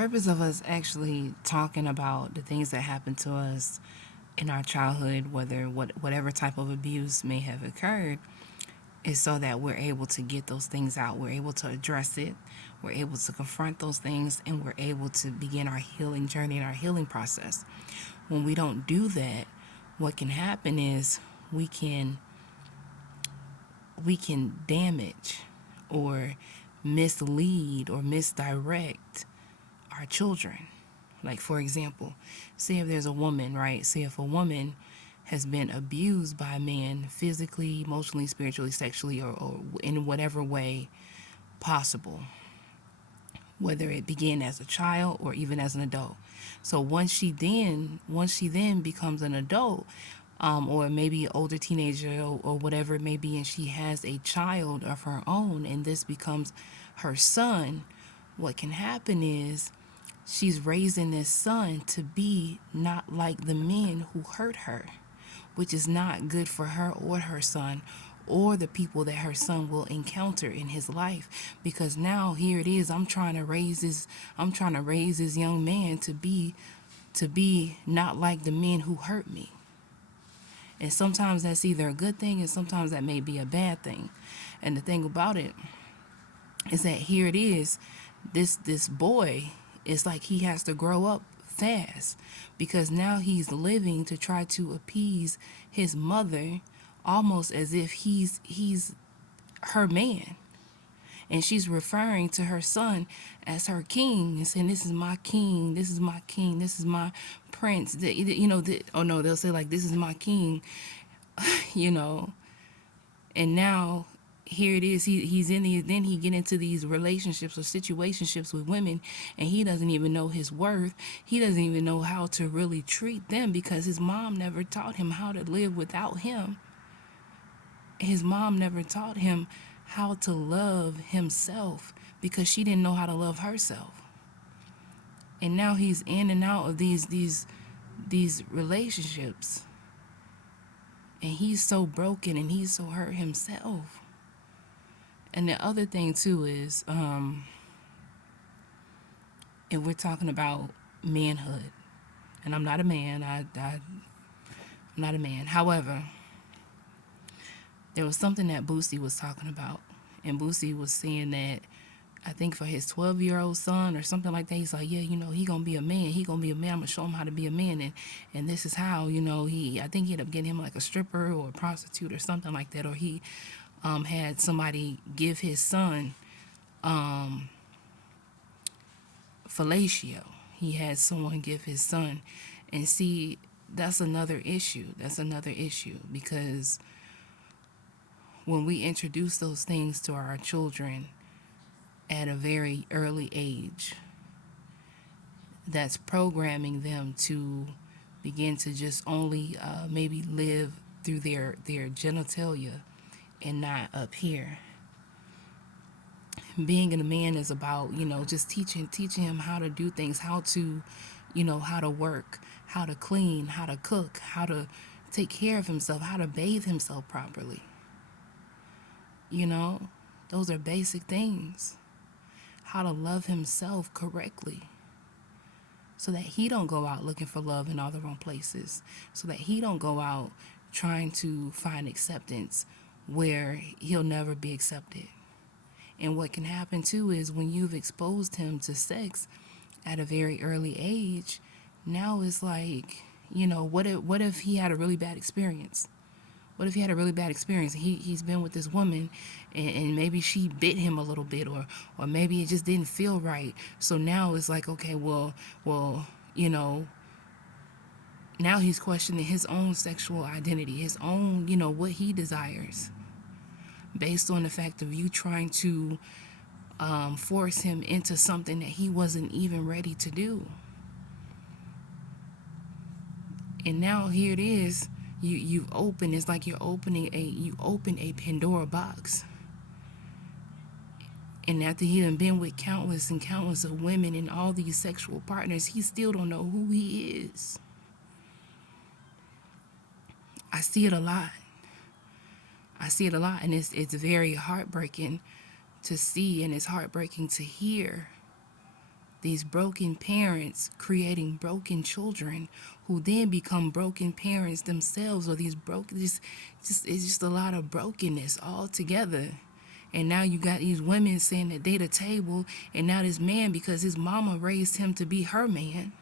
purpose of us actually talking about the things that happened to us in our childhood, whatever type of abuse may have occurred, is so that we're able to get those things out. We're able to address it. We're able to confront those things, and we're able to begin our healing journey and our healing process. When we don't do that, what can happen is we can we can damage or mislead or misdirect our children. Like, for example, say if there's a woman, right? Say if a woman has been abused by a man physically, emotionally, spiritually, sexually, or in whatever way possible, whether it began as a child or even as an adult. So once she then becomes an adult, or maybe an older teenager, or whatever it may be, and she has a child of her own, and this becomes her son, what can happen is she's raising this son to be not like the men who hurt her, which is not good for her or her son or the people that her son will encounter in his life. Because now here it is, I'm trying to raise this young man to be not like the men who hurt me. And sometimes that's either a good thing and sometimes that may be a bad thing. And the thing about it is that here it is, this boy, it's like he has to grow up fast, because now he's living to try to appease his mother, almost as if he's her man, and she's referring to her son as her king and saying, this is my king, this is my king, this is my prince. Oh no, they'll say like, this is my king, you know. And now here it is, he's in these, then he get into these relationships or situationships with women, and he doesn't even know his worth. He doesn't even know how to really treat them, because his mom never taught him how to live without him. His mom never taught him how to love himself, because she didn't know how to love herself. And now he's in and out of these relationships, and he's so broken and he's so hurt himself. And the other thing too is, if we're talking about manhood, and I'm not a man, I'm not a man. However, there was something that Boosie was talking about, and Boosie was saying that, I think for his 12-year-old son or something like that, he's like, yeah, he gonna be a man. He gonna be a man. I'm gonna show him how to be a man, and this is how, I think he ended up getting him like a stripper or a prostitute or something like that, or he had somebody give his son fellatio. He had someone give his son, and see, that's another issue. That's another issue, because when we introduce those things to our children at a very early age, that's programming them to begin to just only maybe live through their genitalia and not up here. Being a man is about, just teaching him how to do things, how to, how to work, how to clean, how to cook, how to take care of himself, how to bathe himself properly. You know, those are basic things. How to love himself correctly, so that he don't go out looking for love in all the wrong places, so that he don't go out trying to find acceptance where he'll never be accepted. And what can happen too is, when you've exposed him to sex at a very early age, now it's like, what if he had a really bad experience? What if he had a really bad experience? He's been with this woman, and maybe she bit him a little bit, or maybe it just didn't feel right. So now it's like, okay, well, now he's questioning his own sexual identity, his own, what he desires, based on the fact of you trying to force him into something that he wasn't even ready to do. And now here it is, you've opened, it's like you open a Pandora box. And after he done been with countless and countless of women and all these sexual partners, he still don't know who he is. I see it a lot. I see it a lot, and it's very heartbreaking to see, and it's heartbreaking to hear These broken parents creating broken children who then become broken parents themselves, or these broken, just it's just a lot of brokenness all together. And now you got these women saying that they the table, and now this man, because his mama raised him to be her man,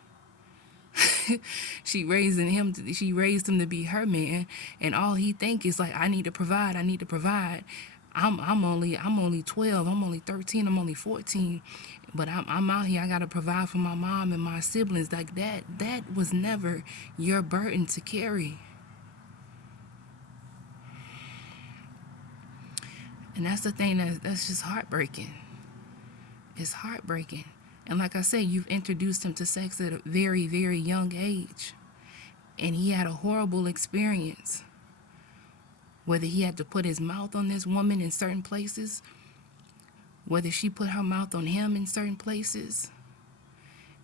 she raised him to be her man, and all he think is like, I need to provide, I need to provide. I'm only 12, I'm only 13, I'm only 14, but I'm out here, I gotta provide for my mom and my siblings. Like that was never your burden to carry. And that's the thing that's just heartbreaking. It's heartbreaking. And like I said, you've introduced him to sex at a very, very young age. And he had a horrible experience. Whether he had to put his mouth on this woman in certain places, whether she put her mouth on him in certain places.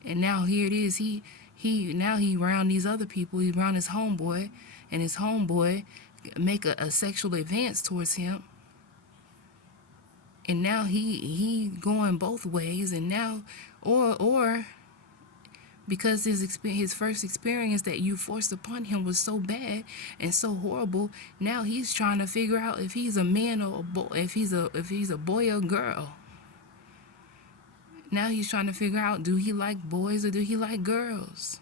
And now here it is, he around these other people, he around his homeboy, and his homeboy make a sexual advance towards him. And now he going both ways, and now or because his first experience that you forced upon him was so bad and so horrible, now he's trying to figure out if he's a man or a boy, if he's a boy or girl. Now he's trying to figure out, do he like boys or do he like girls?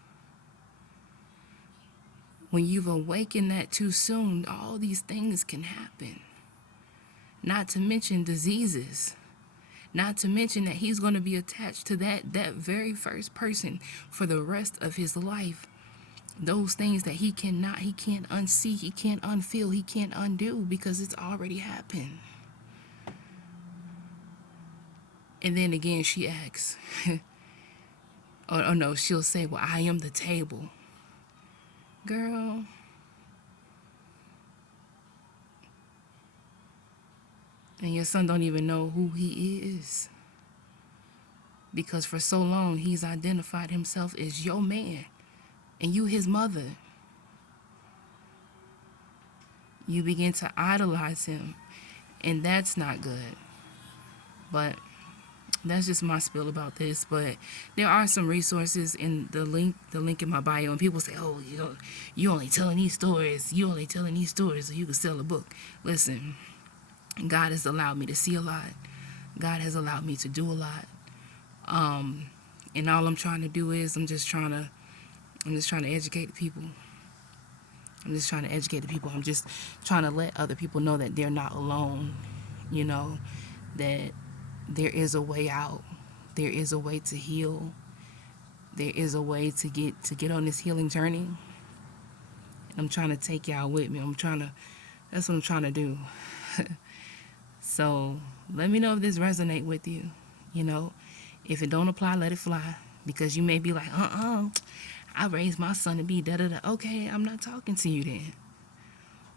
When you've awakened that too soon, all these things can happen. Not to mention diseases. Not to mention that he's going to be attached to that very first person for the rest of his life. Those things that he can't unsee, he can't unfeel, he can't undo because it's already happened. And then again, she asks, or no, she'll say, well, I am the table. Girl, and your son don't even know who he is. Because for so long, he's identified himself as your man, and you his mother. You begin to idolize him, and that's not good. But that's just my spiel about this. But there are some resources in the link in my bio, and people say, oh, you only telling these stories so you can sell a book. Listen, God has allowed me to see a lot. God has allowed me to do a lot. And all I'm trying to do is I'm just trying to educate the people. I'm just trying to let other people know that they're not alone, that there is a way out. There is a way to heal. There is a way to get on this healing journey. And I'm trying to take y'all with me. That's what I'm trying to do. So let me know if this resonates with you. If it don't apply, let it fly. Because you may be like, I raised my son to be da-da-da. Okay, I'm not talking to you then.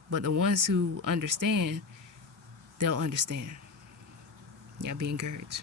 But the ones who understand, they'll understand. Y'all be encouraged.